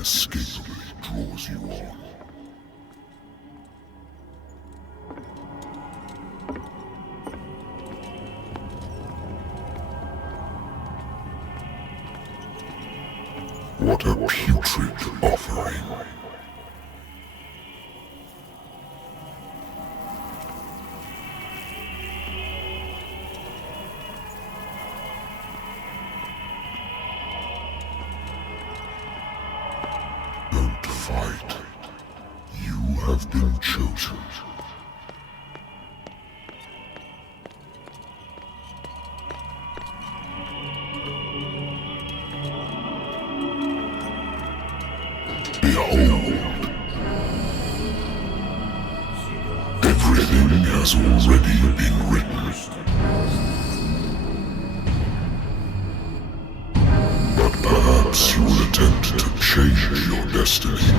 inescapably draws you on. What a putrid offering. Don't fight. You have been chosen. Behold. Everything has already been written. But perhaps you will attempt to change your destiny.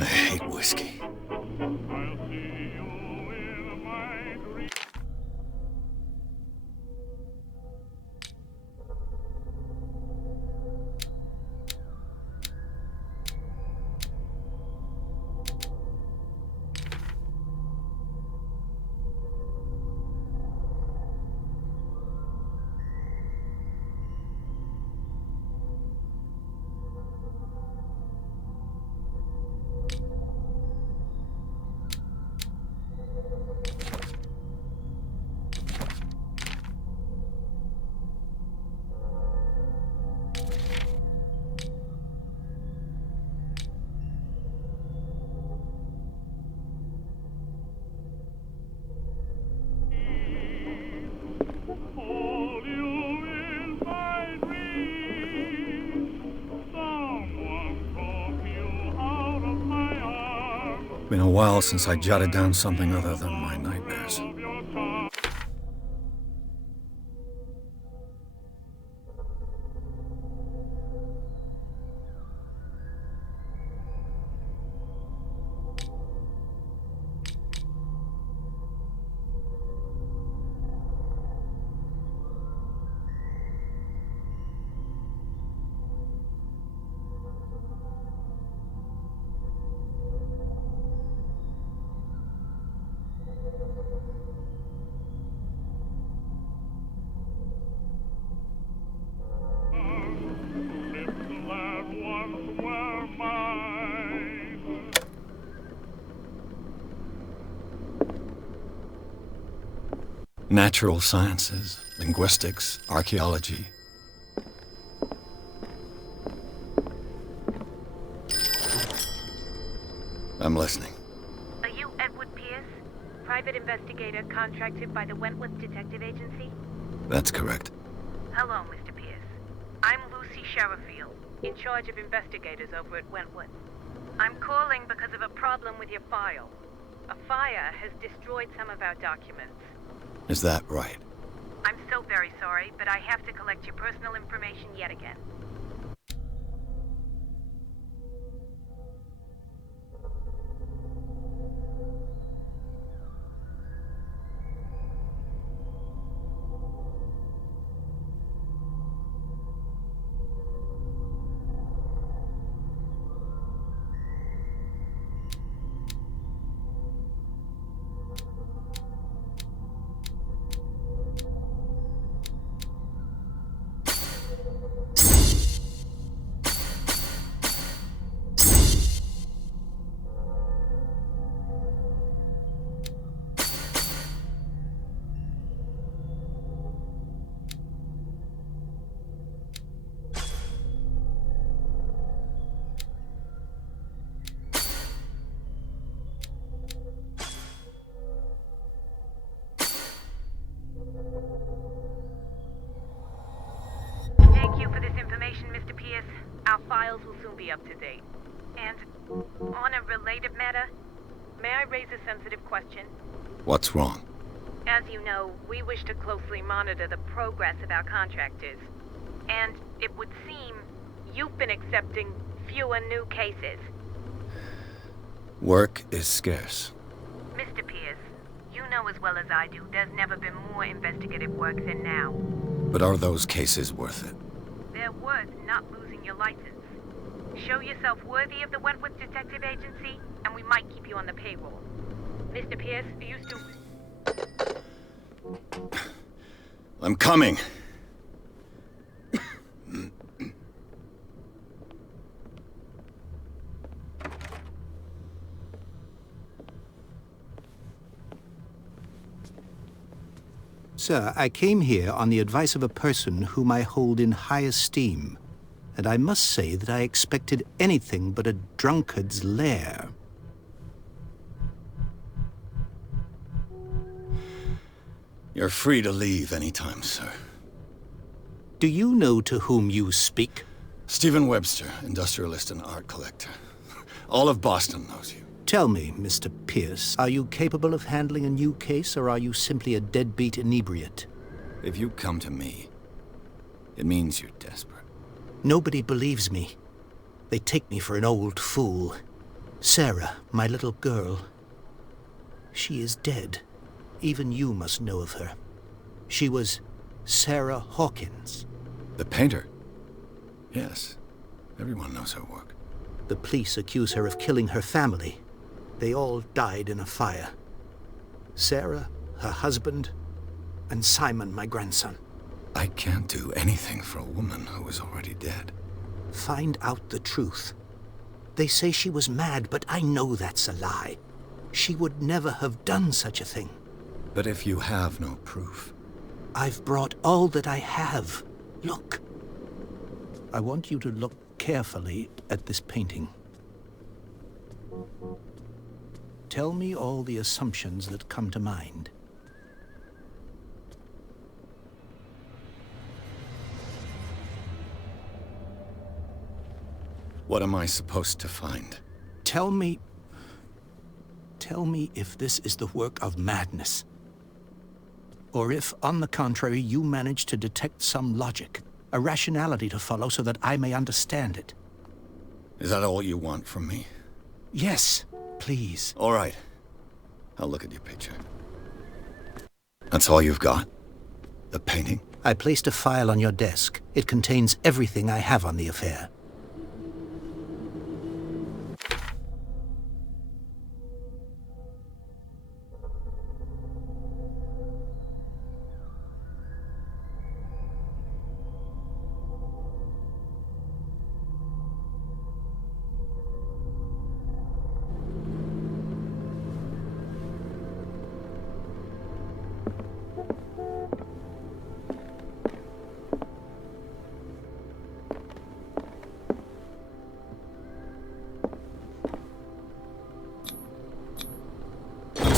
I hate whiskey. Been a while since I jotted down something other than my nightmares. Natural sciences, linguistics, archaeology. I'm listening. Are you Edward Pирс, private investigator contracted by the Wentworth Detective Agency? That's correct. Hello, Mr. Pирс. I'm Lucy Sherrifield, in charge of investigators over at Wentworth. I'm calling because of a problem with your file. A fire has destroyed some of our documents. Is that right? I'm so very sorry, but I have to collect your personal information yet again. Mr. Pирс, our files will soon be up to date. And on a related matter, may I raise a sensitive question? What's wrong? As you know, we wish to closely monitor the progress of our contractors. And it would seem you've been accepting fewer new cases. Work is scarce. Mr. Pierce, you know as well as I do, there's never been more investigative work than now. But are those cases worth it? They're worth not losing your license. Show yourself worthy of the Wentworth Detective Agency, and we might keep you on the payroll. Mr. Pierce, are you still... I'm coming. Sir, I came here on the advice of a person whom I hold in high esteem, and I must say that I expected anything but a drunkard's lair. You're free to leave anytime, sir. Do you know to whom you speak? Stephen Webster, industrialist and art collector. All of Boston knows you. Tell me, Mr. Pierce, are you capable of handling a new case, or are you simply a deadbeat inebriate? If you come to me, it means you're desperate. Nobody believes me. They take me for an old fool. Sarah, my little girl, she is dead. Even you must know of her. She was Sarah Hawkins. The painter? Yes. Everyone knows her work. The police accuse her of killing her family. They all died in a fire. Sarah, her husband, and Simon, my grandson. I can't do anything for a woman who is already dead. Find out the truth. They say she was mad, but I know that's a lie. She would never have done such a thing. But if you have no proof... I've brought all that I have. Look. I want you to look carefully at this painting. Tell me all the assumptions that come to mind. What am I supposed to find? Tell me if this is the work of madness. Or if, on the contrary, you manage to detect some logic, a rationality to follow so that I may understand it. Is that all you want from me? Yes, please. All right. I'll look at your picture. That's all you've got? The painting? I placed a file on your desk. It contains everything I have on the affair.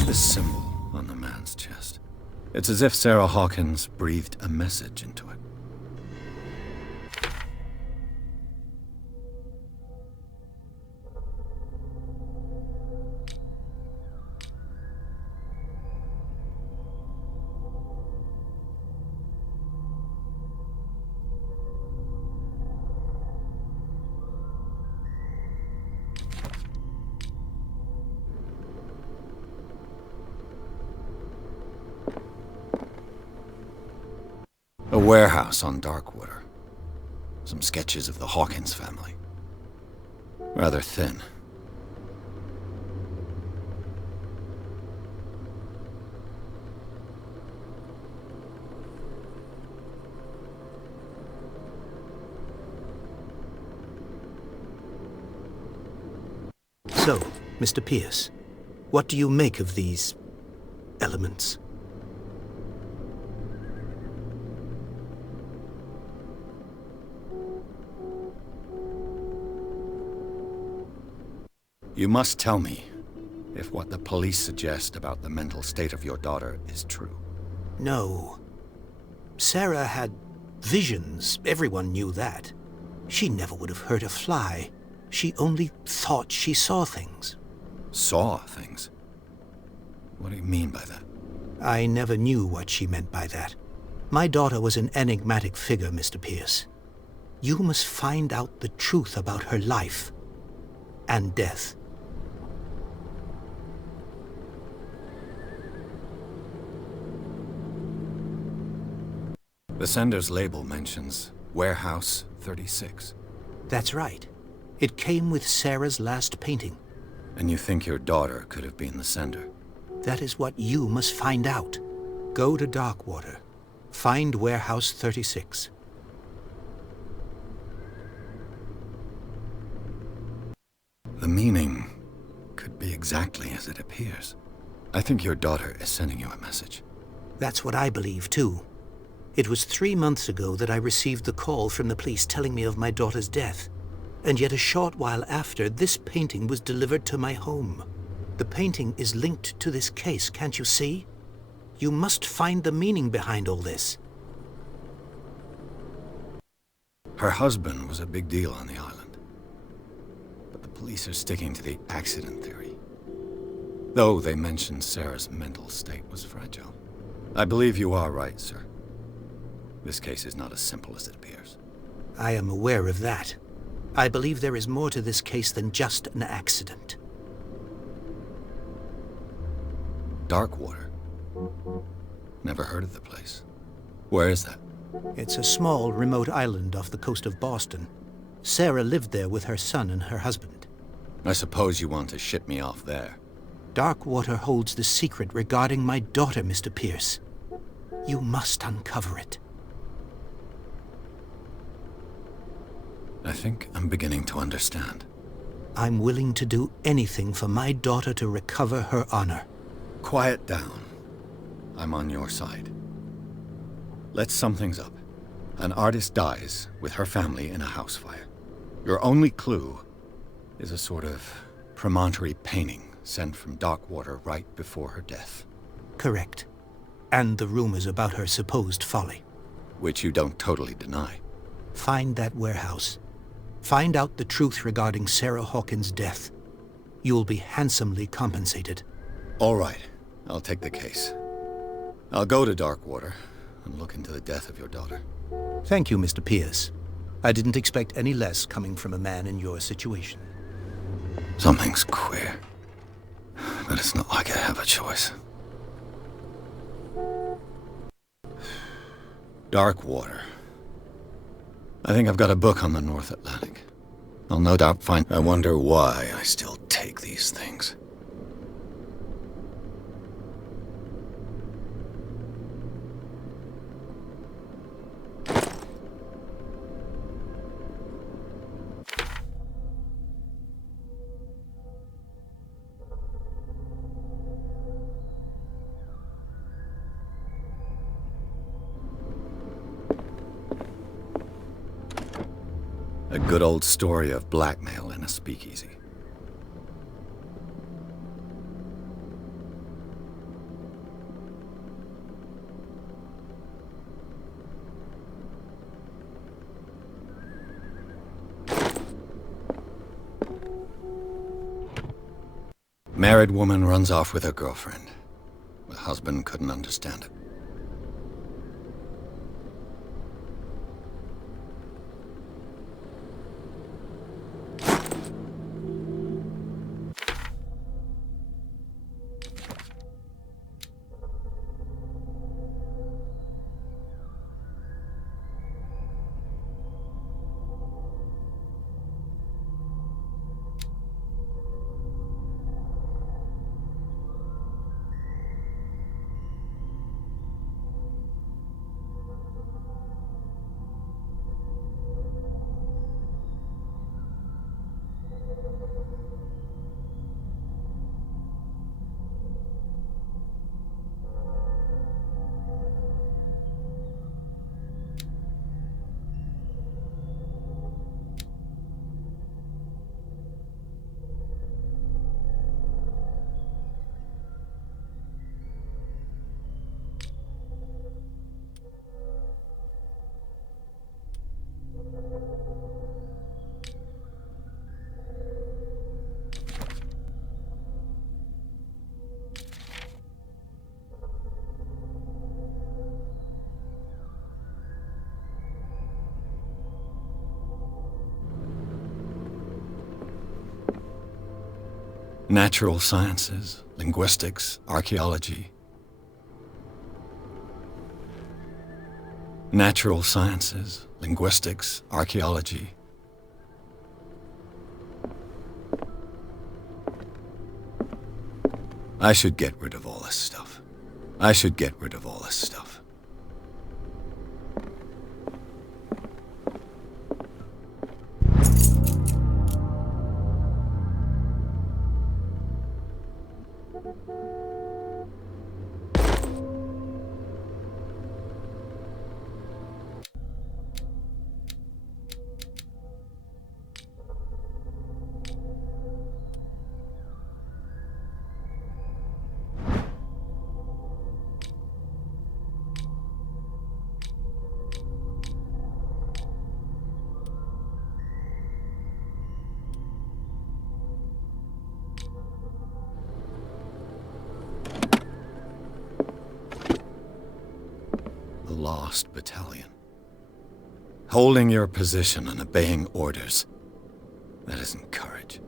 This symbol on the man's chest. It's as if Sarah Hawkins breathed a message into it. A warehouse on Darkwater. Some sketches of the Hawkins family. Rather thin. So, Mr. Pierce, what do you make of these elements? You must tell me if what the police suggest about the mental state of your daughter is true. No. Sarah had visions. Everyone knew that. She never would have hurt a fly. She only thought she saw things. Saw things? What do you mean by that? I never knew what she meant by that. My daughter was an enigmatic figure, Mr. Pierce. You must find out the truth about her life and death. The sender's label mentions Warehouse 36. That's right. It came with Sarah's last painting. And you think your daughter could have been the sender? That is what you must find out. Go to Darkwater. Find Warehouse 36. The meaning could be exactly as it appears. I think your daughter is sending you a message. That's what I believe, too. It was 3 months ago that I received the call from the police telling me of my daughter's death. And yet a short while after, this painting was delivered to my home. The painting is linked to this case, can't you see? You must find the meaning behind all this. Her husband was a big deal on the island. But the police are sticking to the accident theory. Though they mentioned Sarah's mental state was fragile. I believe you are right, sir. This case is not as simple as it appears. I am aware of that. I believe there is more to this case than just an accident. Darkwater? Never heard of the place. Where is that? It's a small, remote island off the coast of Boston. Sarah lived there with her son and her husband. I suppose you want to ship me off there. Darkwater holds the secret regarding my daughter, Mr. Pierce. You must uncover it. I think I'm beginning to understand. I'm willing to do anything for my daughter to recover her honor. Quiet down. I'm on your side. Let's sum things up. An artist dies with her family in a house fire. Your only clue is a sort of promontory painting sent from Darkwater right before her death. Correct. And the rumors about her supposed folly. Which you don't totally deny. Find that warehouse. Find out the truth regarding Sarah Hawkins' death. You'll be handsomely compensated. All right. I'll take the case. I'll go to Darkwater and look into the death of your daughter. Thank you, Mr. Pierce. I didn't expect any less coming from a man in your situation. Something's queer. But it's not like I have a choice. Darkwater. I think I've got a book on the North Atlantic. I'll no doubt find... I wonder why I still take these things. A good old story of blackmail in a speakeasy. Married woman runs off with her girlfriend. The husband couldn't understand it. Natural sciences, linguistics, archaeology. Natural sciences, linguistics, archaeology. I should get rid of all this stuff. I should get rid of all this stuff. Lost battalion. Holding your position and obeying orders. That isn't courage.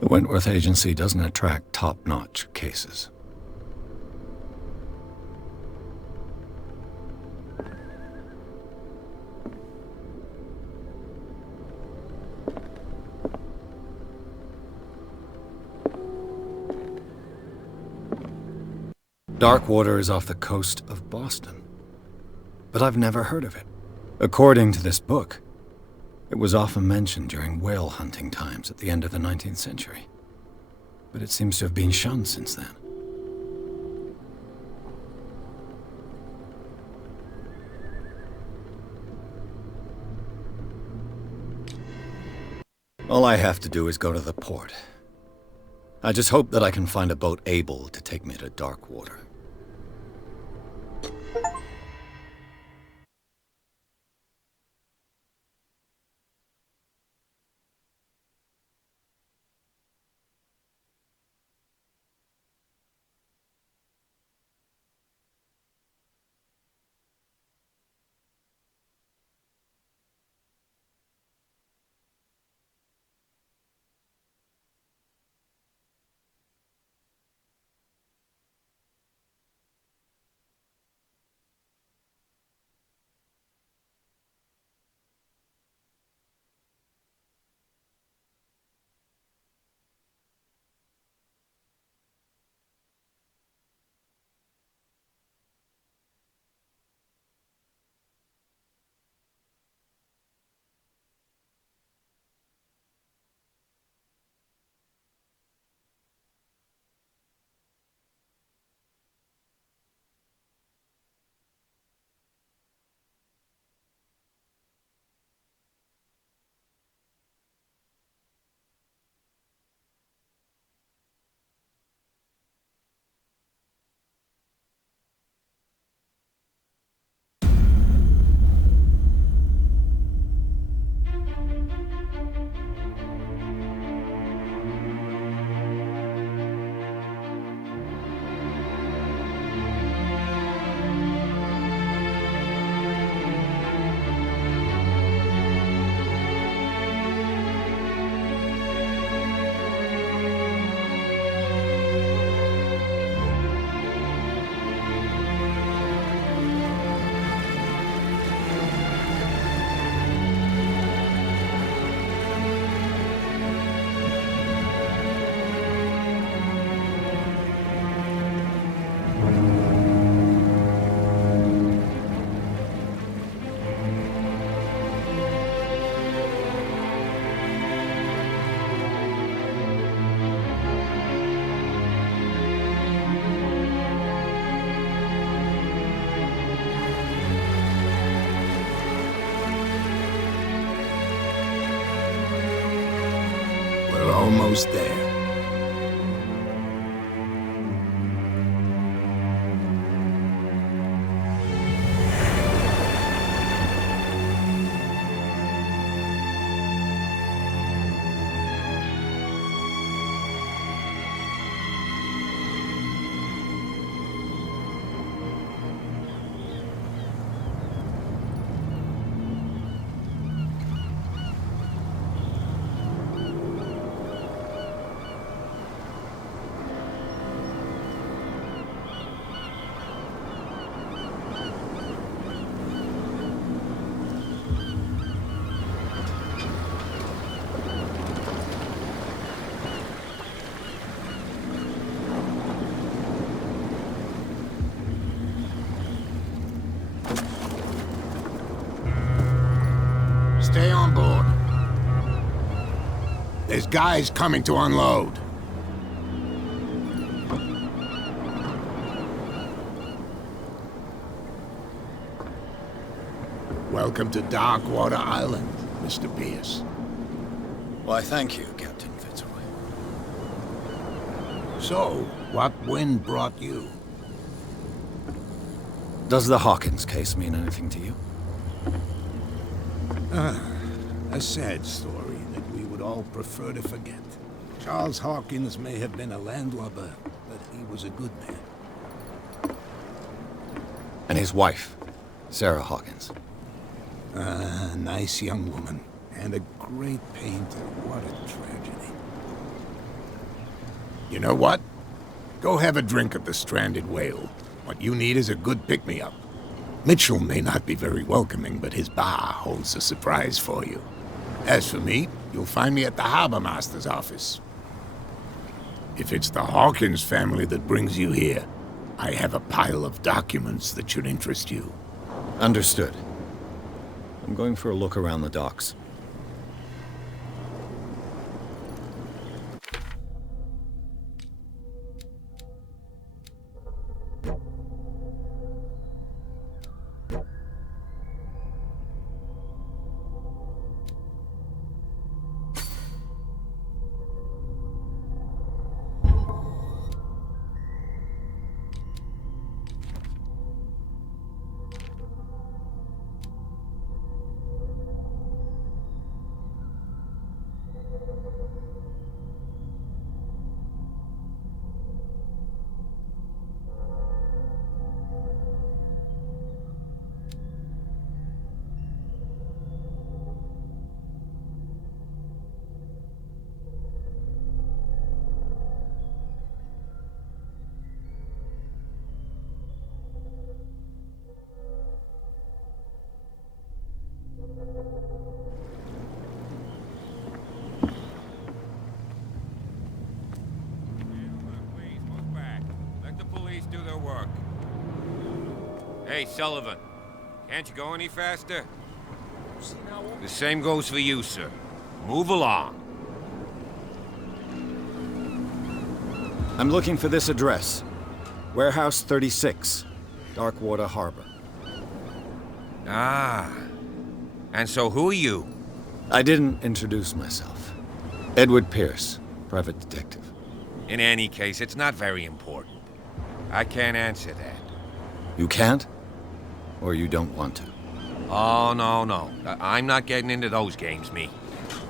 The Wentworth Agency doesn't attract top-notch cases. Darkwater is off the coast of Boston, but I've never heard of it. According to this book, it was often mentioned during whale hunting times at the end of the 19th century, but it seems to have been shunned since then. All I have to do is go to the port. I just hope that I can find a boat able to take me to Darkwater. Almost there. There's guys coming to unload. Welcome to Darkwater Island, Mr. Pierce. Why, thank you, Captain Fitzroy. So, what wind brought you? Does the Hawkins case mean anything to you? A sad story that we would all prefer to forget. Charles Hawkins may have been a landlubber, but he was a good man. And his wife, Sarah Hawkins. A nice young woman, and a great painter. What a tragedy. You know what? Go have a drink at the Stranded Whale. What you need is a good pick-me-up. Mitchell may not be very welcoming, but his bar holds a surprise for you. As for me, you'll find me at the Harbor Master's office. If it's the Hawkins family that brings you here, I have a pile of documents that should interest you. Understood. I'm going for a look around the docks. Do their work. Hey, Sullivan, can't you go any faster? The same goes for you, sir. Move along. I'm looking for this address. Warehouse 36, Darkwater Harbor. Ah. And so who are you? I didn't introduce myself. Edward Pирс, private detective. In any case, it's not very important. I can't answer that. You can't? Or you don't want to? Oh, no. I'm not getting into those games, me.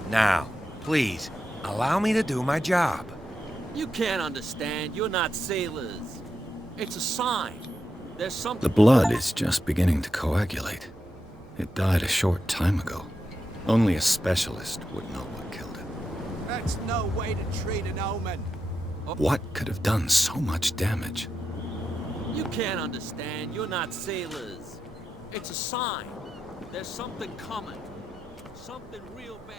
Now, please, allow me to do my job. You can't understand. You're not sailors. It's a sign. There's something... The blood is just beginning to coagulate. It died a short time ago. Only a specialist would know what killed it. That's no way to treat an omen. What could have done so much damage? You can't understand. You're not sailors. It's a sign. There's something coming. Something real bad.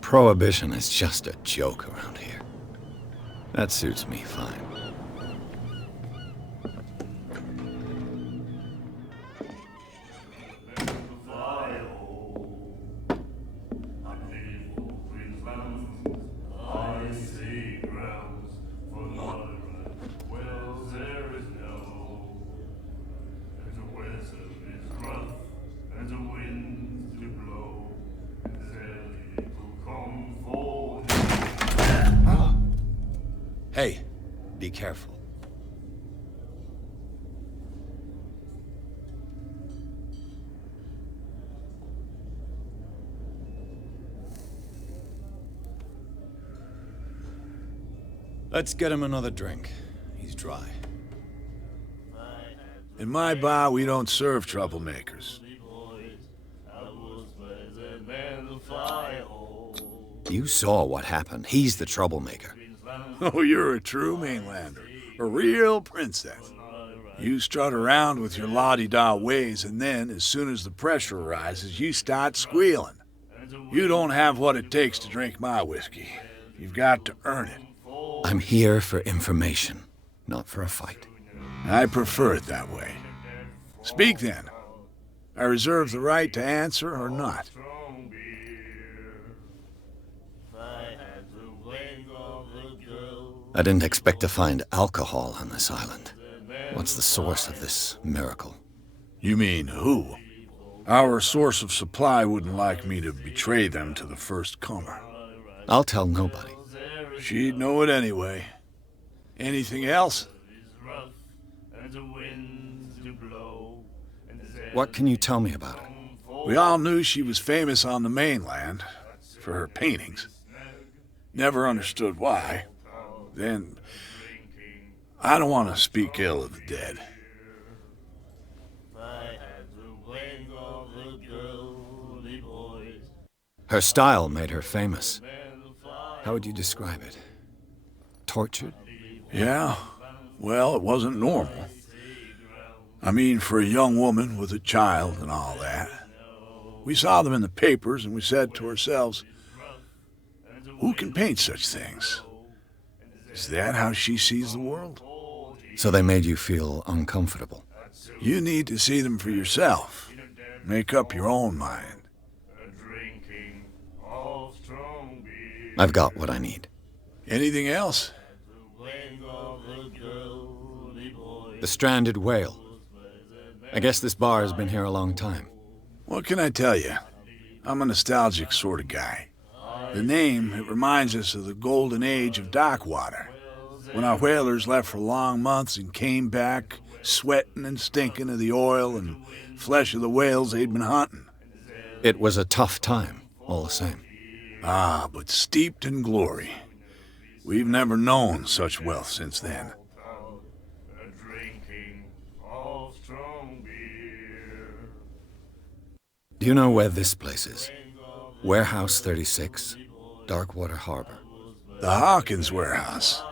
Prohibition is just a joke around here. That suits me fine. Hey, be careful. Let's get him another drink. He's dry. In my bar, we don't serve troublemakers. You saw what happened. He's the troublemaker. Oh, you're a true mainlander. A real princess. You strut around with your la-di-da ways, and then, as soon as the pressure rises, you start squealing. You don't have what it takes to drink my whiskey. You've got to earn it. I'm here for information, not for a fight. I prefer it that way. Speak then. I reserve the right to answer or not. I didn't expect to find alcohol on this island. What's the source of this miracle? You mean who? Our source of supply wouldn't like me to betray them to the first comer. I'll tell nobody. She'd know it anyway. Anything else? What can you tell me about her? We all knew she was famous on the mainland for her paintings. Never understood why. Then, I don't want to speak ill of the dead. Her style made her famous. How would you describe it? Tortured? Yeah, well, it wasn't normal. I mean, for a young woman with a child and all that. We saw them in the papers and we said to ourselves, who can paint such things? Is that how she sees the world? So they made you feel uncomfortable? You need to see them for yourself. Make up your own mind. I've got what I need. Anything else? The stranded whale. I guess this bar has been here a long time. What can I tell you? I'm a nostalgic sort of guy. The name, it reminds us of the golden age of Darkwater, when our whalers left for long months and came back sweating and stinking of the oil and flesh of the whales they'd been hunting. It was a tough time, all the same. Ah, but steeped in glory. We've never known such wealth since then. Do you know where this place is? Warehouse 36, Darkwater Harbor. The Hawkins warehouse.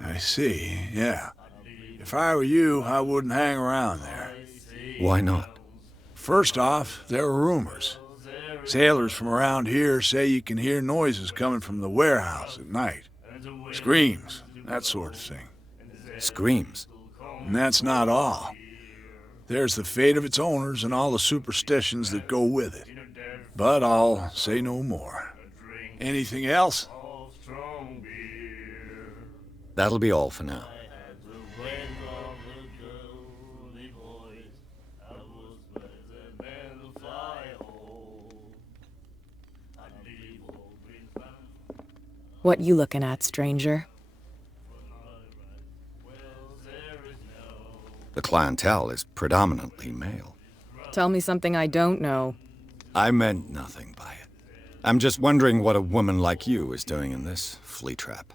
I see, yeah. If I were you, I wouldn't hang around there. Why not? First off, there are rumors. Sailors from around here say you can hear noises coming from the warehouse at night. Screams, that sort of thing. Screams? And that's not all. There's the fate of its owners and all the superstitions that go with it. But I'll say no more. Anything else? That'll be all for now. What you looking at, stranger? The clientele is predominantly male. Tell me something I don't know. I meant nothing by it. I'm just wondering what a woman like you is doing in this flea trap.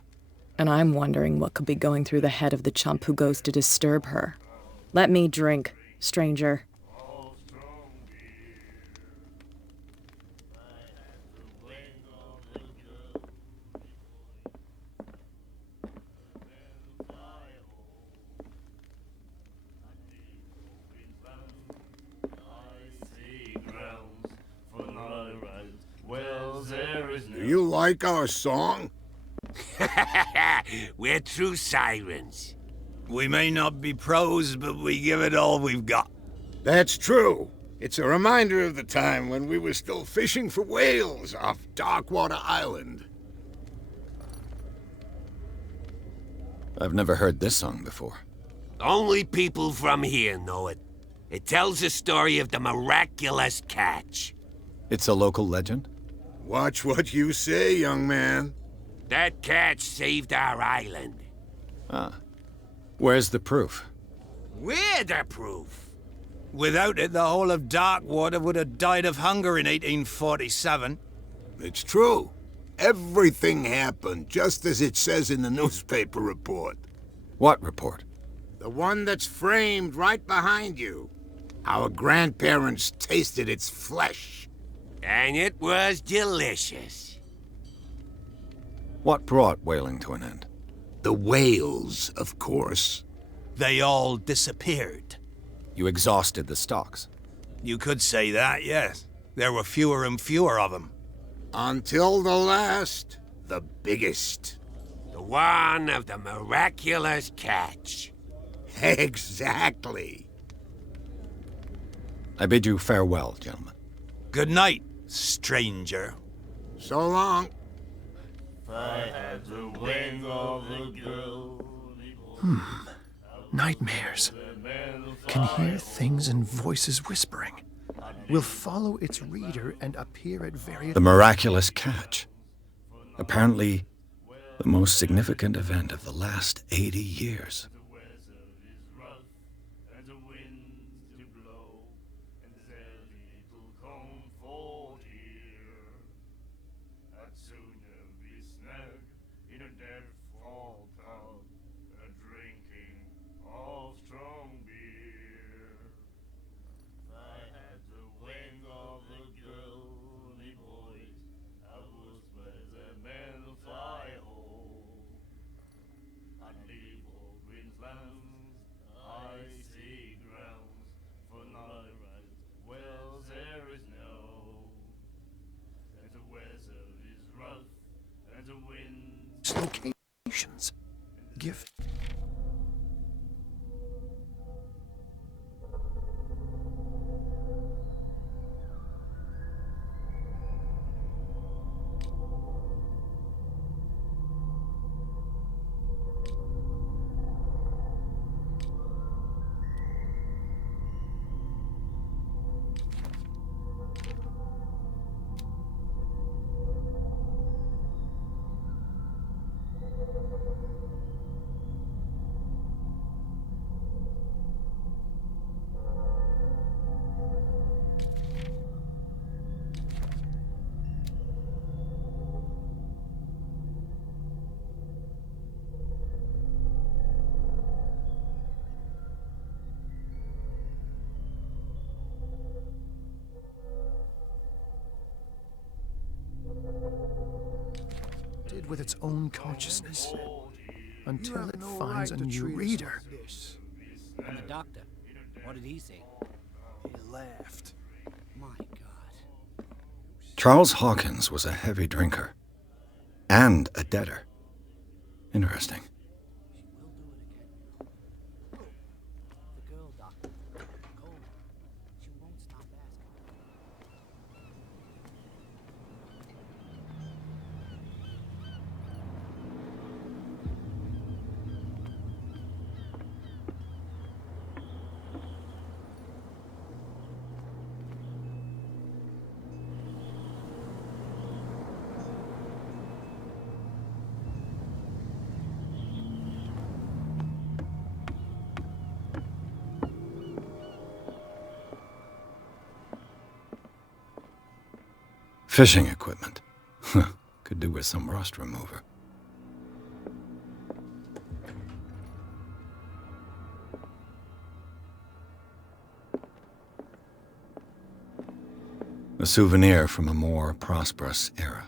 And I'm wondering what could be going through the head of the chump who goes to disturb her. Let me drink, stranger. Do you like our song? We're true sirens. We may not be pros, but we give it all we've got. That's true. It's a reminder of the time when we were still fishing for whales off Darkwater Island. I've never heard this song before. Only people from here know it. It tells the story of the miraculous catch. It's a local legend? Watch what you say, young man. That catch saved our island. Ah. Where's the proof? We're the proof. Without it, the whole of Darkwater would have died of hunger in 1847. It's true. Everything happened just as it says in the newspaper report. What report? The one that's framed right behind you. Our grandparents tasted its flesh. And it was delicious. What brought whaling to an end? The whales, of course. They all disappeared. You exhausted the stocks. You could say that, yes. There were fewer and fewer of them. Until the last, the biggest. The one of the miraculous catch. Exactly. I bid you farewell, gentlemen. Good night, stranger. So long. Nightmares. Can hear things and voices whispering. Will follow its reader and appear at various... The miraculous catch. Apparently, the most significant event of the last 80 years. Locations. Gift. With its own consciousness until it finds a new reader. And the doctor, what did he say? He laughed. My God. Charles Hawkins was a heavy drinker and a debtor. Interesting. The girl, doctor. Cold. She won't stop asking. Fishing equipment. Could do with some rust remover. A souvenir from a more prosperous era.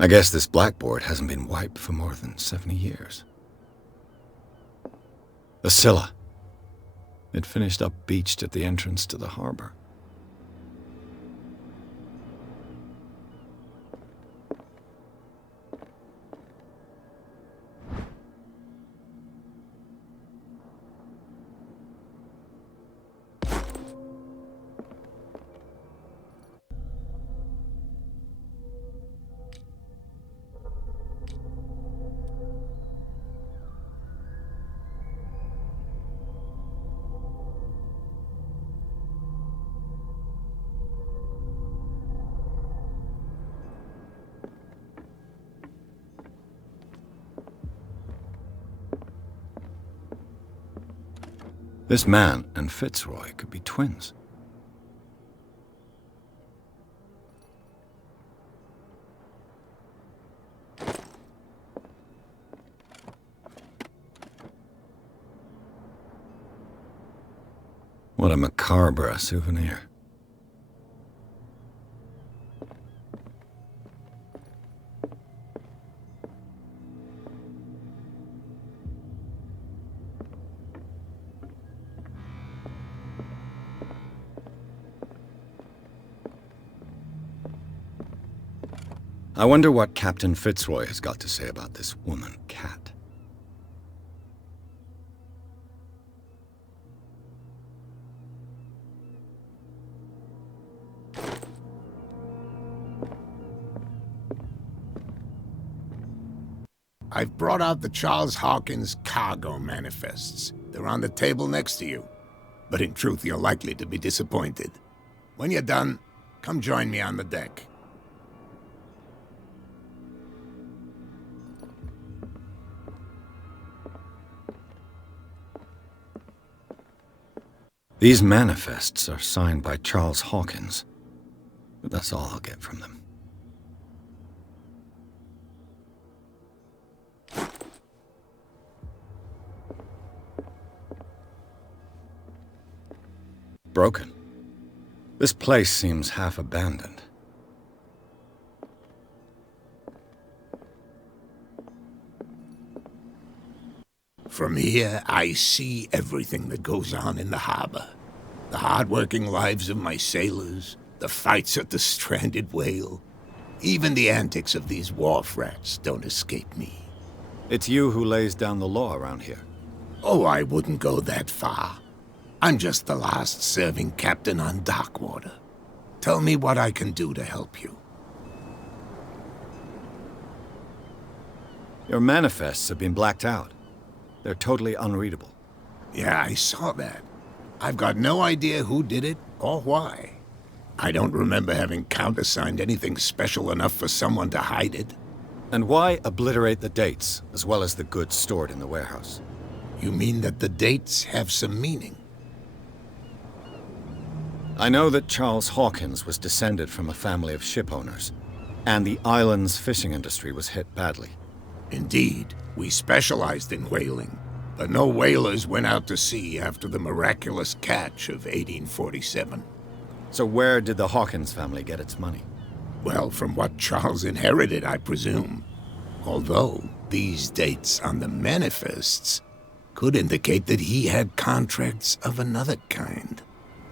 I guess this blackboard hasn't been wiped for more than 70 years. The Scylla. It finished up beached at the entrance to the harbor. This man and Fitzroy could be twins. What a macabre souvenir. I wonder what Captain Fitzroy has got to say about this woman cat. I've brought out the Charles Hawkins cargo manifests. They're on the table next to you. But in truth, you're likely to be disappointed. When you're done, come join me on the deck. These manifests are signed by Charles Hawkins, but that's all I'll get from them. Broken. This place seems half abandoned. From here, I see everything that goes on in the harbor. The hard-working lives of my sailors, the fights at the stranded whale. Even the antics of these wharf rats don't escape me. It's you who lays down the law around here. Oh, I wouldn't go that far. I'm just the last serving captain on Darkwater. Tell me what I can do to help you. Your manifests have been blacked out. They're totally unreadable. Yeah, I saw that. I've got no idea who did it or why. I don't remember having countersigned anything special enough for someone to hide it. And why obliterate the dates, as well as the goods stored in the warehouse? You mean that the dates have some meaning? I know that Charles Hawkins was descended from a family of ship owners, and the island's fishing industry was hit badly. Indeed, we specialized in whaling, but no whalers went out to sea after the miraculous catch of 1847. So where did the Hawkins family get its money? Well, from what Charles inherited, I presume. Although, these dates on the manifests could indicate that he had contracts of another kind.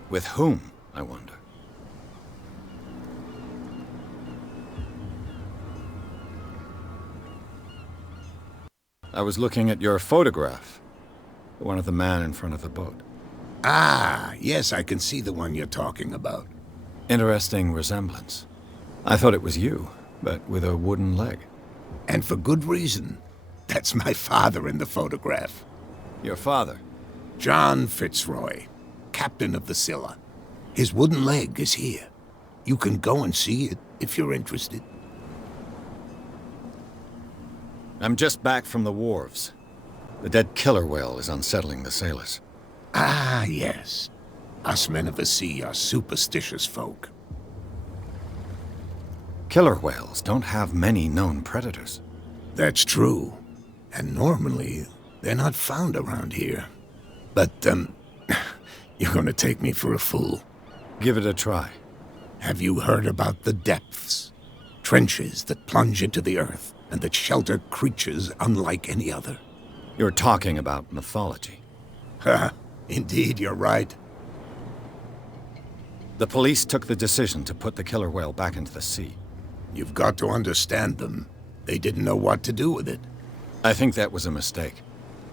With whom, I wonder? I was looking at your photograph. One of the man in front of the boat. Ah, yes, I can see the one you're talking about. Interesting resemblance. I thought it was you, but with a wooden leg. And for good reason. That's my father in the photograph. Your father? John Fitzroy, captain of the Scylla. His wooden leg is here. You can go and see it if you're interested. I'm just back from the wharves. The dead killer whale is unsettling the sailors. Ah, yes. Us men of the sea are superstitious folk. Killer whales don't have many known predators. That's true. And normally, they're not found around here. But, you're gonna take me for a fool. Give it a try. Have you heard about the depths? Trenches that plunge into the earth and that shelter creatures unlike any other. You're talking about mythology. Ha! Indeed, you're right. The police took the decision to put the killer whale back into the sea. You've got to understand them. They didn't know what to do with it. I think that was a mistake.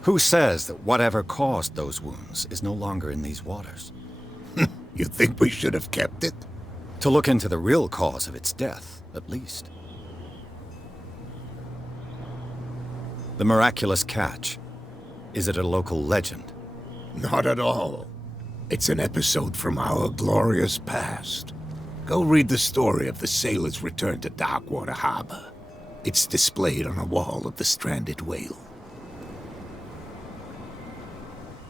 Who says that whatever caused those wounds is no longer in these waters? You think we should have kept it? To look into the real cause of its death, at least. The miraculous catch. Is it a local legend? Not at all. It's an episode from our glorious past. Go read the story of the sailor's return to Darkwater Harbor. It's displayed on a wall of the stranded whale.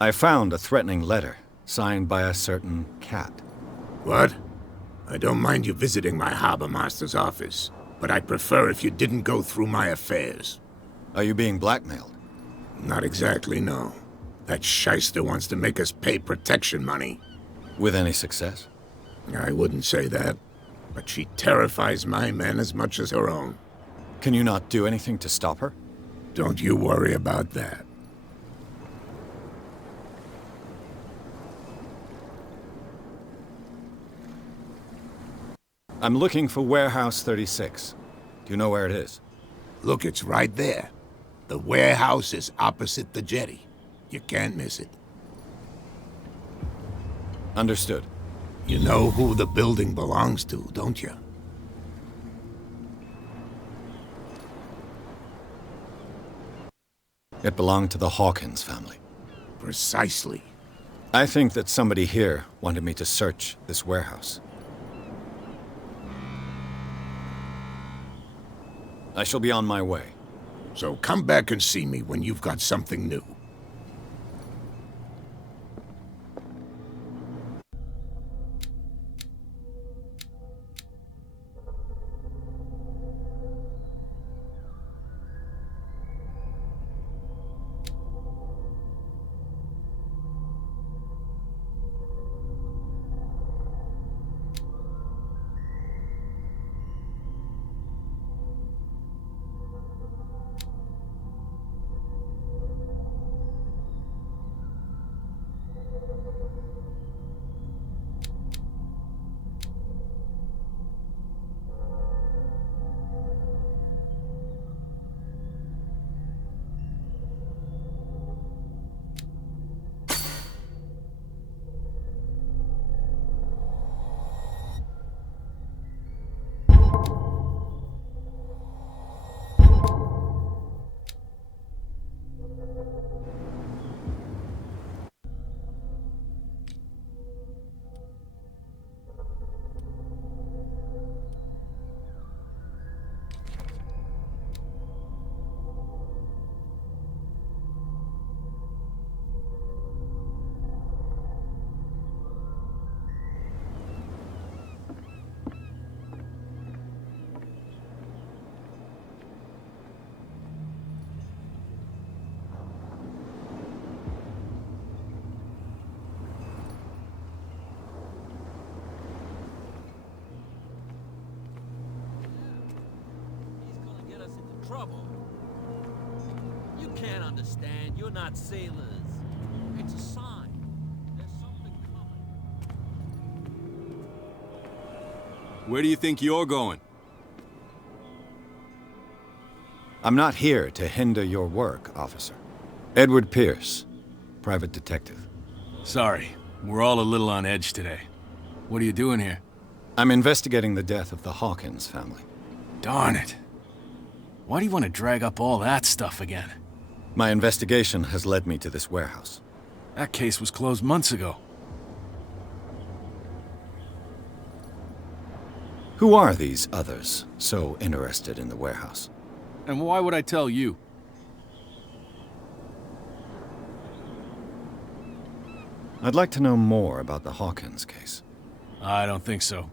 I found a threatening letter, signed by a certain cat. What? I don't mind you visiting my harbor master's office, but I'd prefer if you didn't go through my affairs. Are you being blackmailed? Not exactly, no. That shyster wants to make us pay protection money. With any success? I wouldn't say that, but she terrifies my men as much as her own. Can you not do anything to stop her? Don't you worry about that. I'm looking for Warehouse 36. Do you know where it is? Look, it's right there. The warehouse is opposite the jetty. You can't miss it. Understood. You know who the building belongs to, don't you? It belonged to the Hawkins family. Precisely. I think that somebody here wanted me to search this warehouse. I shall be on my way. So come back and see me when you've got something new. Trouble. You can't understand. You're not sailors. It's a sign. There's something coming. Where do you think you're going? I'm not here to hinder your work, officer. Edward Pirs, private detective. Sorry, we're all a little on edge today. What are you doing here? I'm investigating the death of the Hawkins family. Darn it. Why do you want to drag up all that stuff again? My investigation has led me to this warehouse. That case was closed months ago. Who are these others so interested in the warehouse? And why would I tell you? I'd like to know more about the Hawkins case. I don't think so.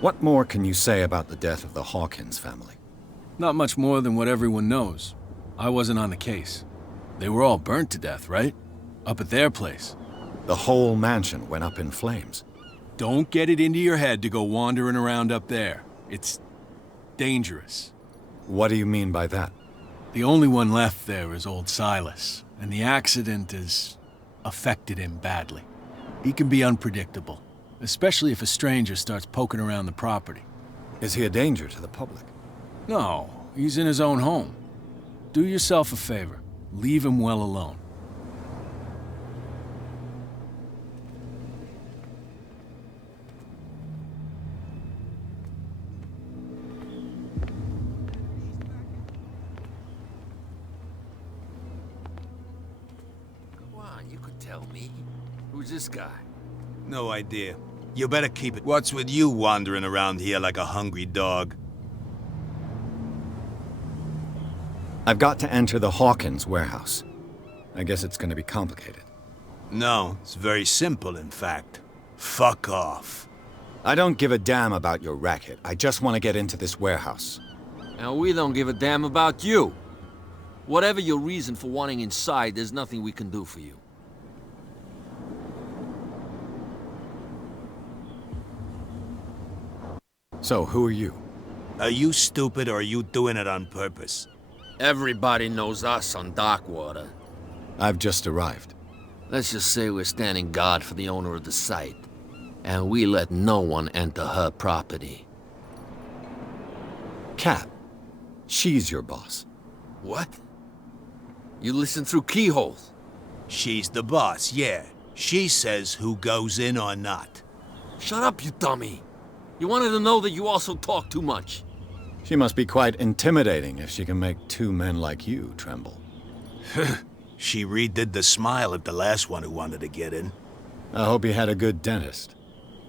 What more can you say about the death of the Hawkins family? Not much more than what everyone knows. I wasn't on the case. They were all burnt to death, right? Up at their place. The whole mansion went up in flames. Don't get it into your head to go wandering around up there. It's dangerous. What do you mean by that? The only one left there is old Silas, and the accident has affected him badly. He can be unpredictable. Especially if a stranger starts poking around the property. Is he a danger to the public? No, he's in his own home. Do yourself a favor. Leave him well alone. Come on, you could tell me. Who's this guy? No idea. You better keep it. What's with you wandering around here like a hungry dog? I've got to enter the Hawkins warehouse. I guess it's going to be complicated. No, it's very simple, in fact. Fuck off. I don't give a damn about your racket. I just want to get into this warehouse. And we don't give a damn about you. Whatever your reason for wanting inside, there's nothing we can do for you. So, who are you? Are you stupid or are you doing it on purpose? Everybody knows us on Darkwater. I've just arrived. Let's just say we're standing guard for the owner of the site. And we let no one enter her property. Cat. She's your boss. What? You listen through keyholes? She's the boss, yeah. She says who goes in or not. Shut up, you dummy. You wanted to know that you also talk too much. She must be quite intimidating if she can make two men like you tremble. She redid the smile at the last one who wanted to get in. I hope he had a good dentist.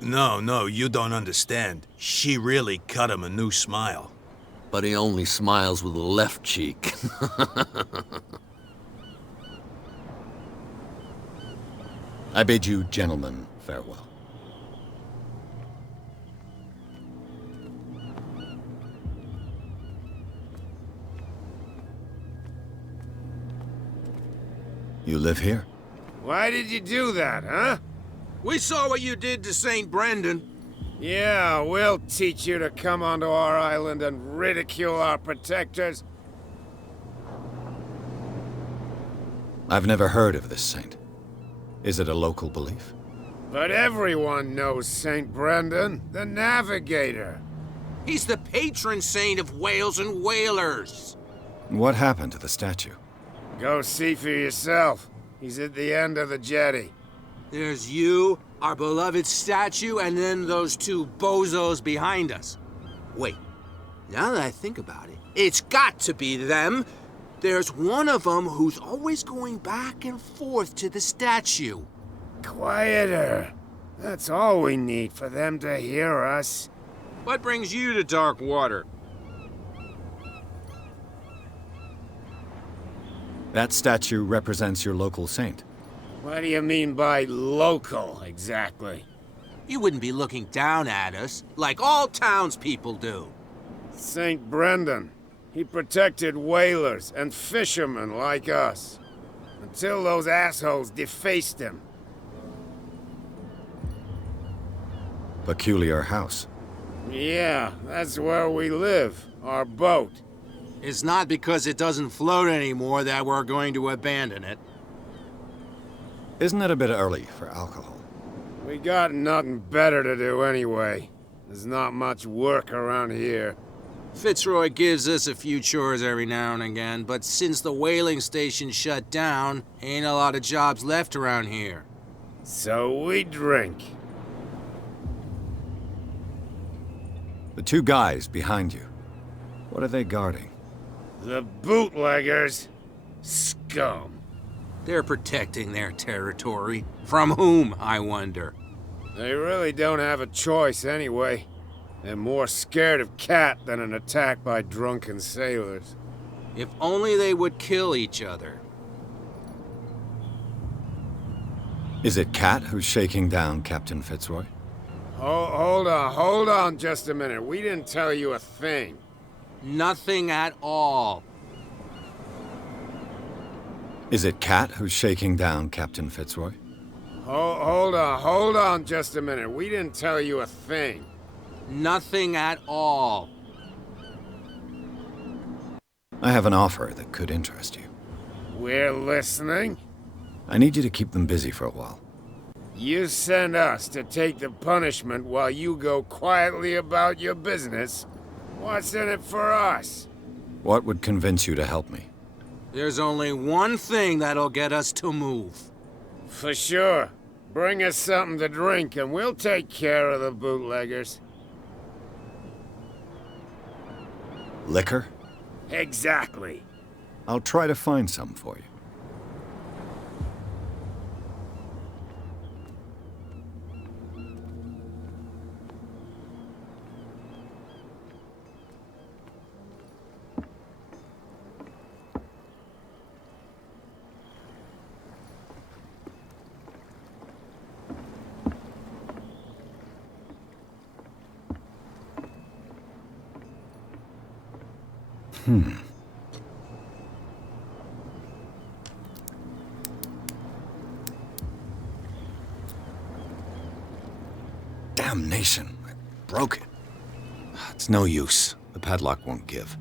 No, you don't understand. She really cut him a new smile. But he only smiles with the left cheek. I bid you gentlemen farewell. You live here? Why did you do that, huh? We saw what you did to St. Brendan. Yeah, we'll teach you to come onto our island and ridicule our protectors. I've never heard of this saint. Is it a local belief? But everyone knows St. Brendan, the navigator. He's the patron saint of whales and whalers. What happened to the statue? Go see for yourself. He's at the end of the jetty. There's you, our beloved statue, and then those two bozos behind us. Wait, now that I think about it, it's got to be them. There's one of them who's always going back and forth to the statue. Quieter. That's all we need for them to hear us. What brings you to Darkwater? That statue represents your local saint. What do you mean by local, exactly? You wouldn't be looking down at us, like all townspeople do. St. Brendan. He protected whalers and fishermen like us. Until those assholes defaced him. Peculiar house. Yeah, that's where we live. Our boat. It's not because it doesn't float anymore that we're going to abandon it. Isn't it a bit early for alcohol? We got nothing better to do anyway. There's not much work around here. Fitzroy gives us a few chores every now and again, but since the whaling station shut down, ain't a lot of jobs left around here. So we drink. The two guys behind you, what are they guarding? The bootleggers. Scum. They're protecting their territory. From whom, I wonder? They really don't have a choice anyway. They're more scared of Cat than an attack by drunken sailors. If only they would kill each other. Is it Cat who's shaking down Captain Fitzroy? Hold on just a minute. We didn't tell you a thing. Nothing at all. Is it Cat who's shaking down Captain Fitzroy? Hold on just a minute. We didn't tell you a thing. Nothing at all. I have an offer that could interest you. We're listening. I need you to keep them busy for a while. You send us to take the punishment while you go quietly about your business. What's in it for us? What would convince you to help me? There's only one thing that'll get us to move. For sure. Bring us something to drink and we'll take care of the bootleggers. Liquor? Exactly. I'll try to find some for you. Damnation. I broke it. It's no use. The padlock won't give.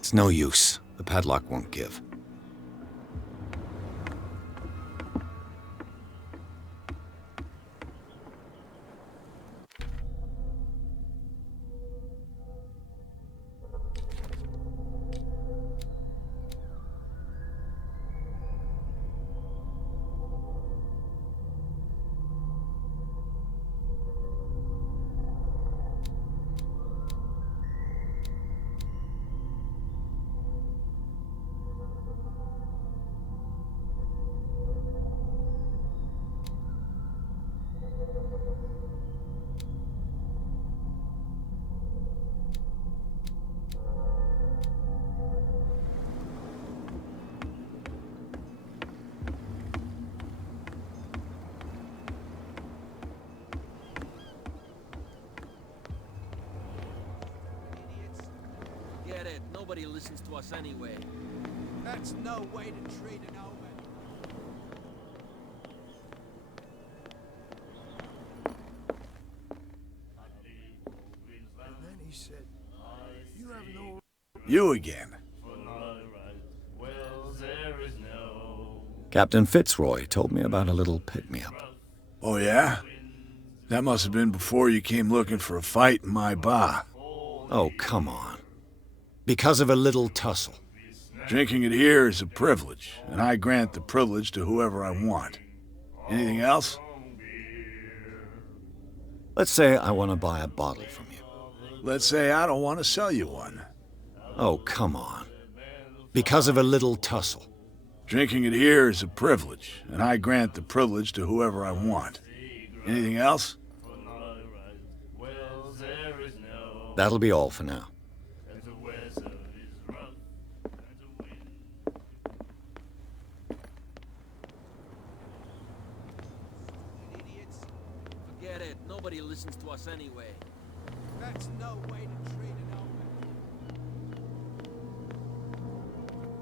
It's no use. The padlock won't give. Get it. Nobody listens to us anyway. That's no way to treat an omen. And then he said, "You have no..." You again. Captain Fitzroy told me about a little pick-me-up. Oh, yeah? That must have been before you came looking for a fight in my bar. Oh, come on. Because of a little tussle. Drinking it here is a privilege, and I grant the privilege to whoever I want. Anything else? Let's say I want to buy a bottle from you. Let's say I don't want to sell you one. Oh, come on. Because of a little tussle. Drinking it here is a privilege, and I grant the privilege to whoever I want. Anything else? That'll be all for now. Forget it. Nobody listens to us anyway. That's no way to treat an omen.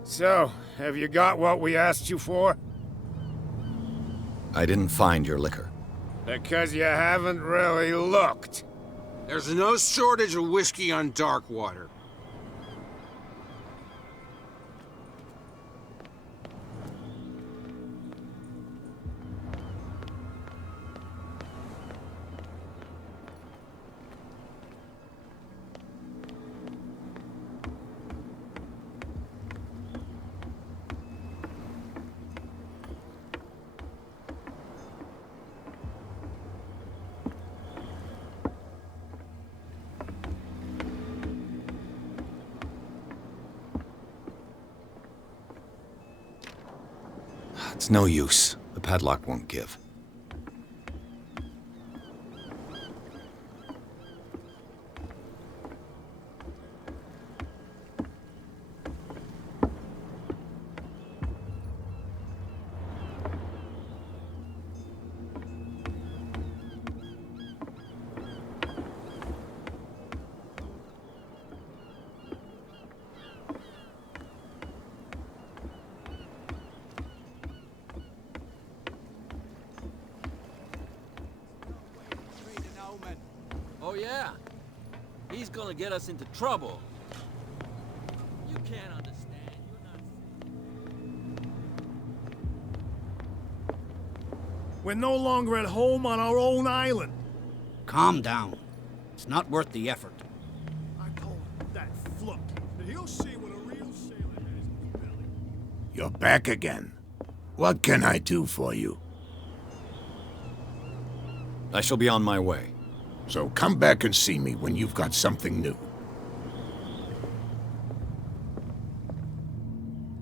So, have you got what we asked you for? I didn't find your liquor. Because you haven't really looked. There's no shortage of whiskey on Darkwater. It's no use. The padlock won't give. Oh, yeah? He's gonna get us into trouble. You can't understand. You're not... We're no longer at home on our own island. Calm down. It's not worth the effort. I told that flunk that he'll see what a real sailor has in his belly. You're back again. What can I do for you? I shall be on my way. So come back and see me when you've got something new.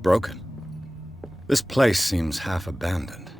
Broken. This place seems half abandoned.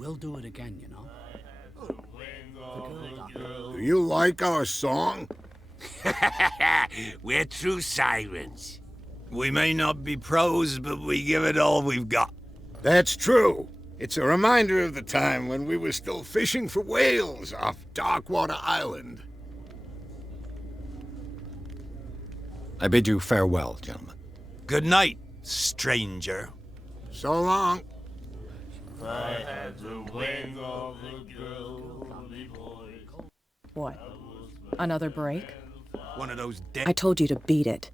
will do it again, you know. Do you like our song? We're true sirens. We may not be pros, but we give it all we've got. That's true. It's a reminder of the time when we were still fishing for whales off Darkwater Island. I bid you farewell, gentlemen. Good night, stranger. So long. If I had the wings of the girly boy. What? Another break? One of those dead. I told you to beat it.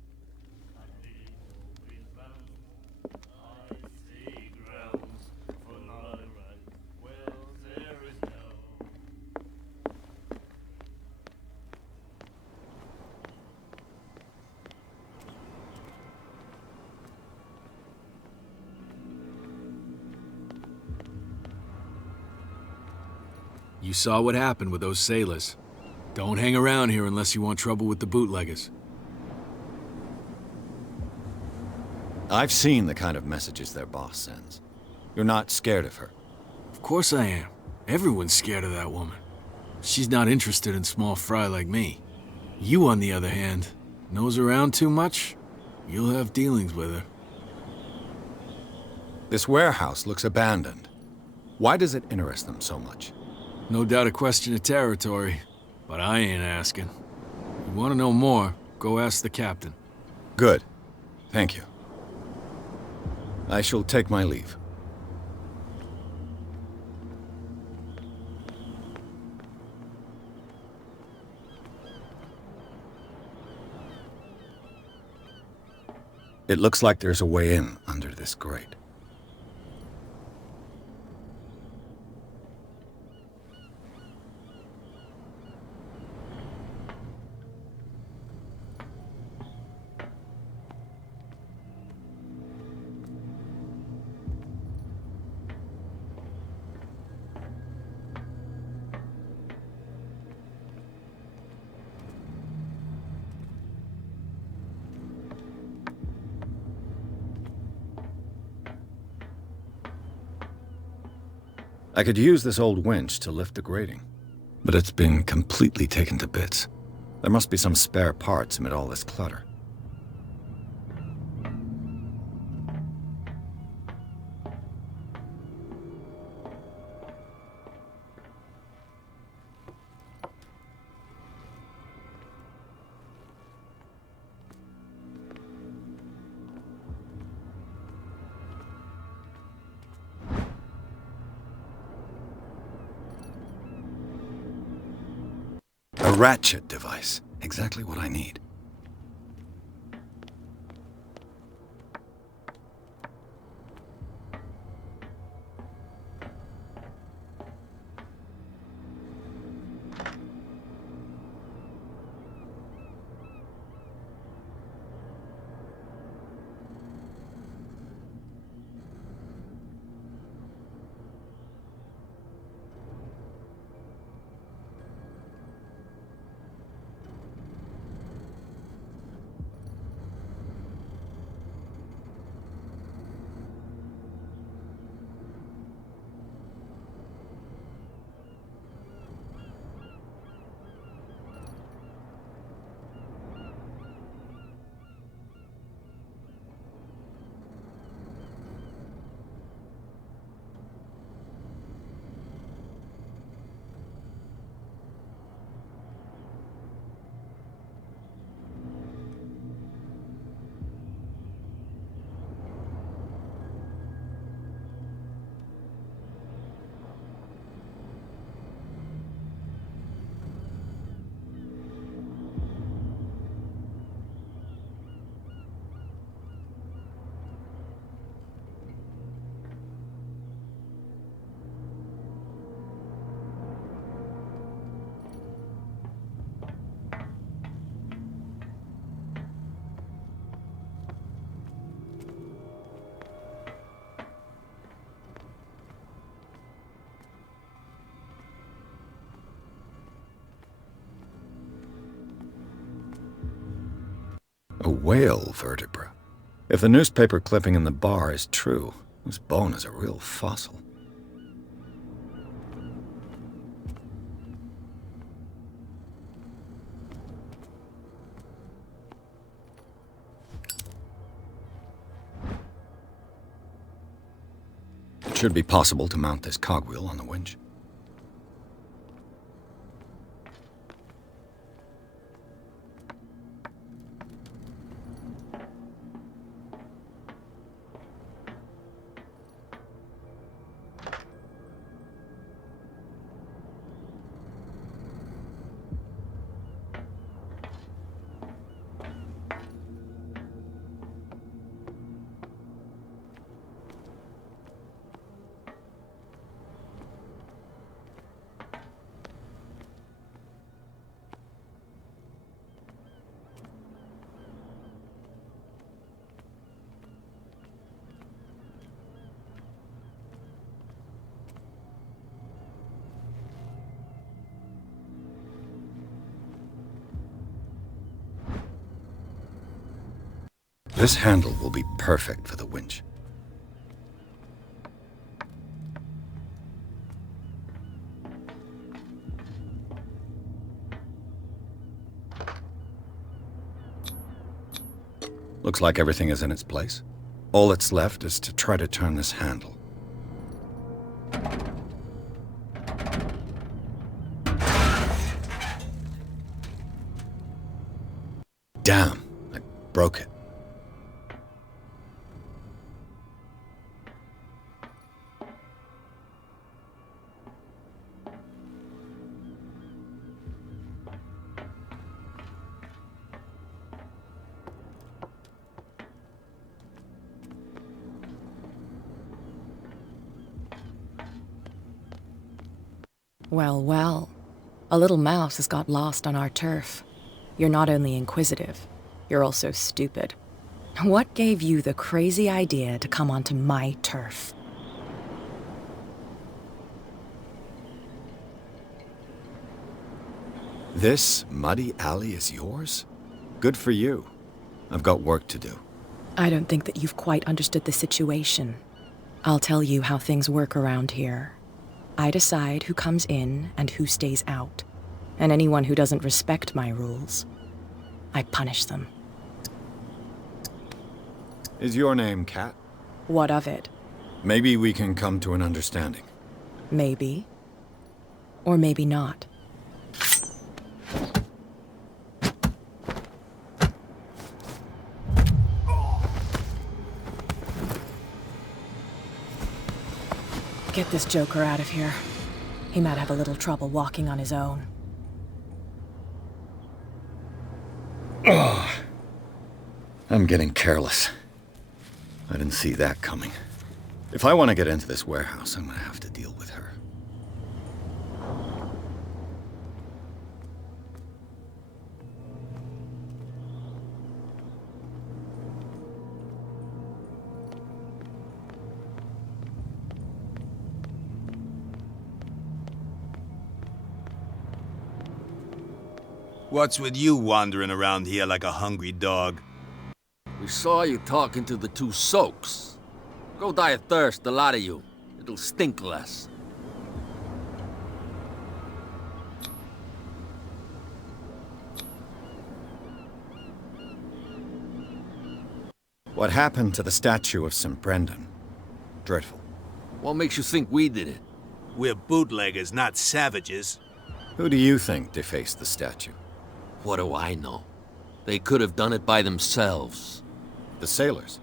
You saw what happened with those sailors. Don't hang around here unless you want trouble with the bootleggers. I've seen the kind of messages their boss sends. You're not scared of her. Of course I am. Everyone's scared of that woman. She's not interested in small fry like me. You, on the other hand, nose around too much, you'll have dealings with her. This warehouse looks abandoned. Why does it interest them so much? No doubt a question of territory, but I ain't asking. You want to know more, go ask the captain. Good. Thank you. I shall take my leave. It looks like there's a way in under this grate. I could use this old winch to lift the grating, but it's been completely taken to bits. There must be some spare parts amid all this clutter. A ratchet device. Exactly what I need. A whale vertebra. If the newspaper clipping in the bar is true, this bone is a real fossil. It should be possible to mount this cogwheel on the winch. This handle will be perfect for the winch. Looks like everything is in its place. All that's left is to try to turn this handle. Damn, I broke it. Well, well. A little mouse has got lost on our turf. You're not only inquisitive, you're also stupid. What gave you the crazy idea to come onto my turf? This muddy alley is yours? Good for you. I've got work to do. I don't think that you've quite understood the situation. I'll tell you how things work around here. I decide who comes in and who stays out. And anyone who doesn't respect my rules, I punish them. Is your name Cat? What of it? Maybe we can come to an understanding. Maybe. Or maybe not. Get this joker out of here. He might have a little trouble walking on his own. Oh, I'm getting careless. I didn't see that coming. If I want to get into this warehouse, I'm going to have to deal with her. What's with you wandering around here like a hungry dog? We saw you talking to the two soaks. Go die of thirst, the lot of you. It'll stink less. What happened to the statue of St. Brendan? Dreadful. What makes you think we did it? We're bootleggers, not savages. Who do you think defaced the statue? What do I know? They could have done it by themselves. The sailors?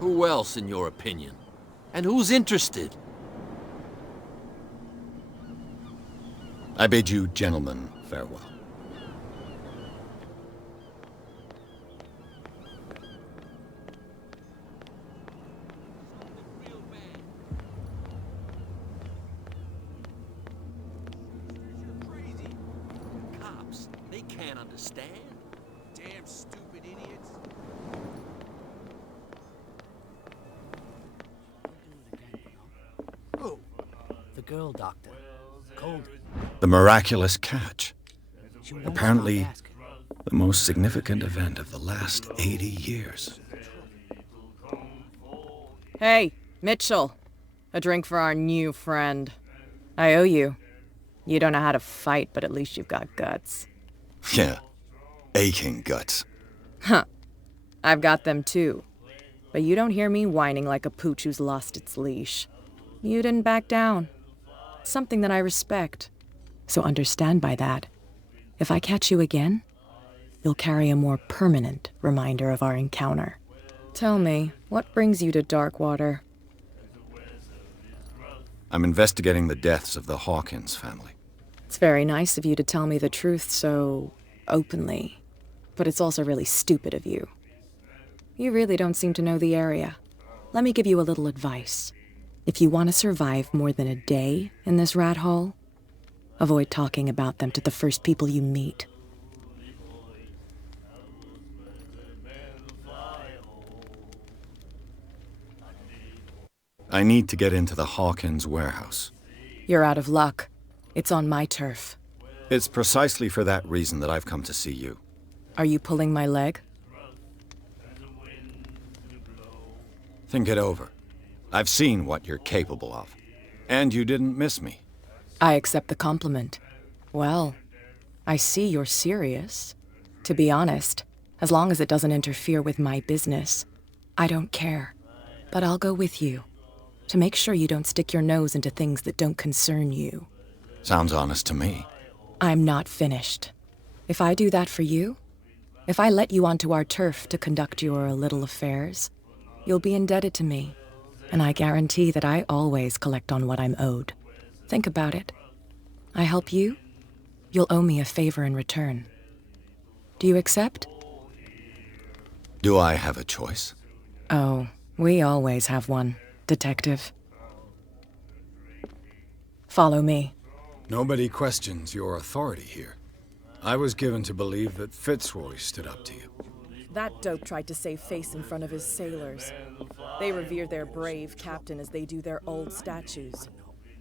Who else, in your opinion? And who's interested? I bid you gentlemen farewell. Cops, they can't understand. Damn stupid idiots. Oh, the girl doctor. Cold. The miraculous catch. Apparently, the most significant event of the last 80 years. Hey, Mitchell. A drink for our new friend. I owe you. You don't know how to fight, but at least you've got guts. Yeah, aching guts. Huh. I've got them too. But you don't hear me whining like a pooch who's lost its leash. You didn't back down. Something that I respect. So understand by that, if I catch you again, you'll carry a more permanent reminder of our encounter. Tell me, what brings you to Darkwater? I'm investigating the deaths of the Hawkins family. It's very nice of you to tell me the truth so openly, but it's also really stupid of you. You really don't seem to know the area. Let me give you a little advice. If you want to survive more than a day in this rat hole, avoid talking about them to the first people you meet. I need to get into the Hawkins warehouse. You're out of luck. It's on my turf. It's precisely for that reason that I've come to see you. Are you pulling my leg? Think it over. I've seen what you're capable of. And you didn't miss me. I accept the compliment. Well, I see you're serious. To be honest, as long as it doesn't interfere with my business, I don't care. But I'll go with you, to make sure you don't stick your nose into things that don't concern you. Sounds honest to me. I'm not finished. If I do that for you, if I let you onto our turf to conduct your little affairs, you'll be indebted to me, and I guarantee that I always collect on what I'm owed. Think about it. I help you, you'll owe me a favor in return. Do you accept? Do I have a choice? Oh, we always have one, Detective. Follow me. Nobody questions your authority here. I was given to believe that Fitzroy stood up to you. That dope tried to save face in front of his sailors. They revere their brave captain as they do their old statues.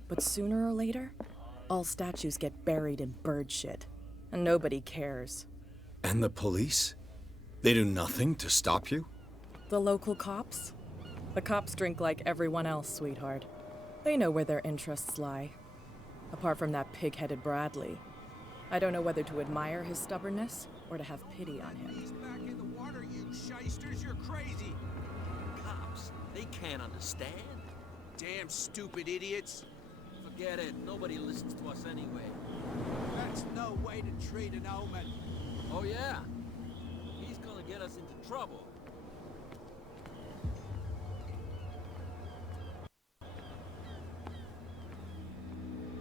But sooner or later, all statues get buried in bird shit, and nobody cares. And the police? They do nothing to stop you? The local cops? The cops drink like everyone else, sweetheart. They know where their interests lie. Apart from that pig-headed Bradley, I don't know whether to admire his stubbornness or to have pity on him. He's back in the water, you shysters. You're crazy. Cops, they can't understand. Damn stupid idiots. Forget it. Nobody listens to us anyway. That's no way to treat an omen. Oh, yeah? He's gonna get us into trouble.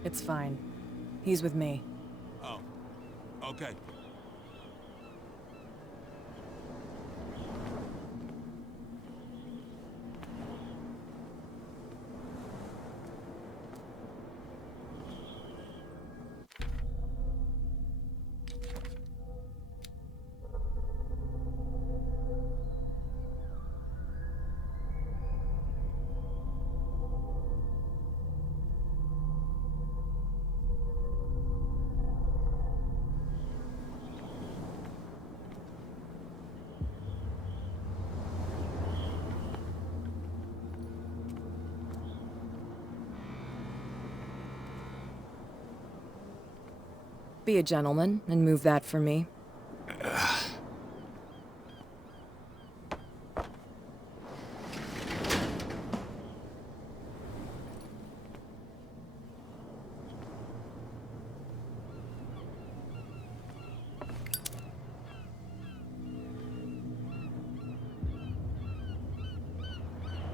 It's fine. He's with me. Oh, okay. Be a gentleman and move that for me.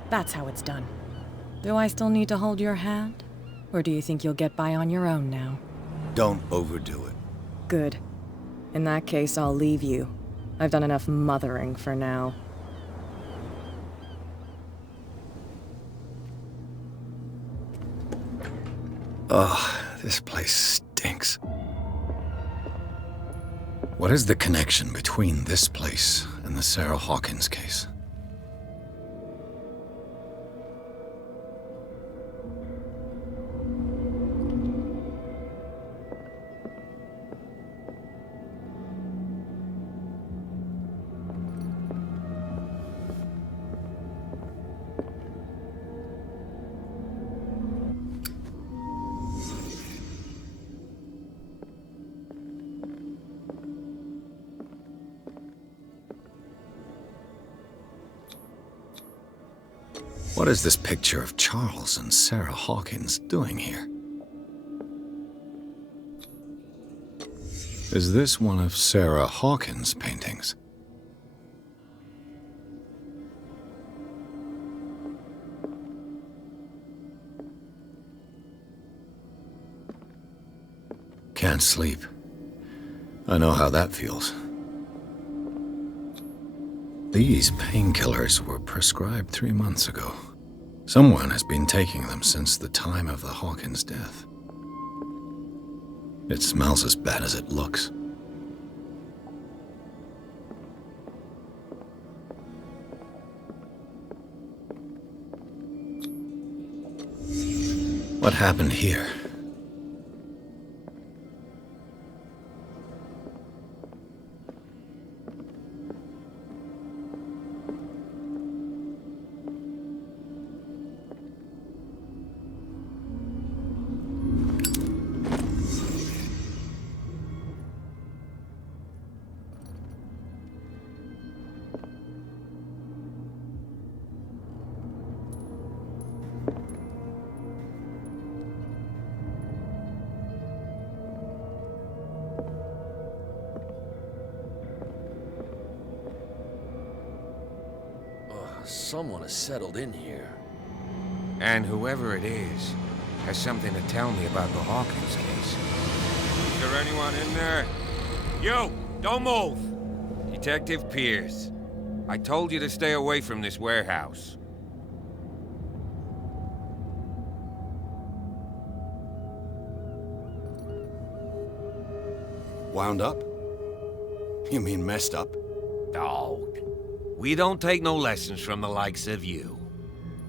That's how it's done. Do I still need to hold your hand? Or do you think you'll get by on your own now? Don't overdo it. Good. In that case, I'll leave you. I've done enough mothering for now. Ugh, this place stinks. What is the connection between this place and the Sarah Hawkins case? What is this picture of Charles and Sarah Hawkins doing here? Is this one of Sarah Hawkins' paintings? Can't sleep. I know how that feels. These painkillers were prescribed 3 months ago. Someone has been taking them since the time of the Hawkins' death. It smells as bad as it looks. What happened here? Someone has settled in here. And whoever it is has something to tell me about the Hawkins case. Is there anyone in there? You! Don't move! Detective Pires. I told you to stay away from this warehouse. Wound up? You mean messed up? Dog. We don't take no lessons from the likes of you.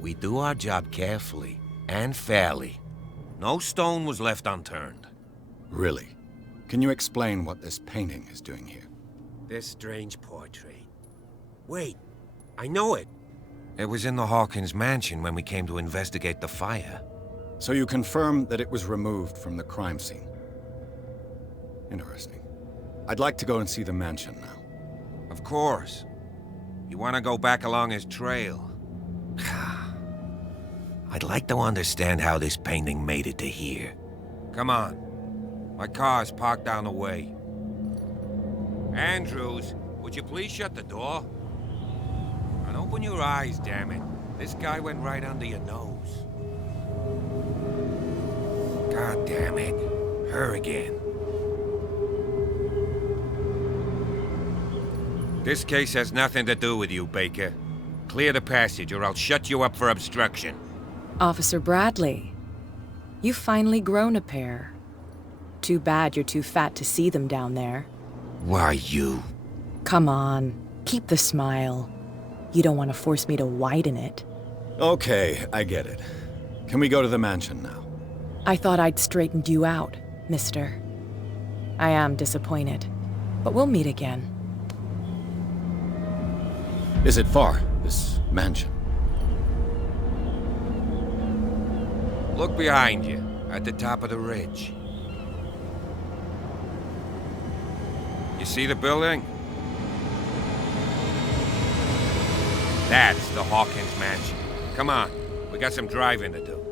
We do our job carefully and fairly. No stone was left unturned. Really? Can you explain what this painting is doing here? This strange portrait. Wait, I know it. It was in the Hawkins mansion when we came to investigate the fire. So you confirm that it was removed from the crime scene? Interesting. I'd like to go and see the mansion now. Of course. You want to go back along his trail? I'd like to understand how this painting made it to here. Come on. My car's parked down the way. Andrews, would you please shut the door? And open your eyes, damn it. This guy went right under your nose. God damn it. Her again. This case has nothing to do with you, Baker. Clear the passage or I'll shut you up for obstruction. Officer Bradley, you've finally grown a pair. Too bad you're too fat to see them down there. Why, you? Come on, keep the smile. You don't want to force me to widen it. Okay, I get it. Can we go to the mansion now? I thought I'd straightened you out, mister. I am disappointed, but we'll meet again. Is it far, this mansion? Look behind you, at the top of the ridge. You see the building? That's the Hawkins mansion. Come on, we got some driving to do.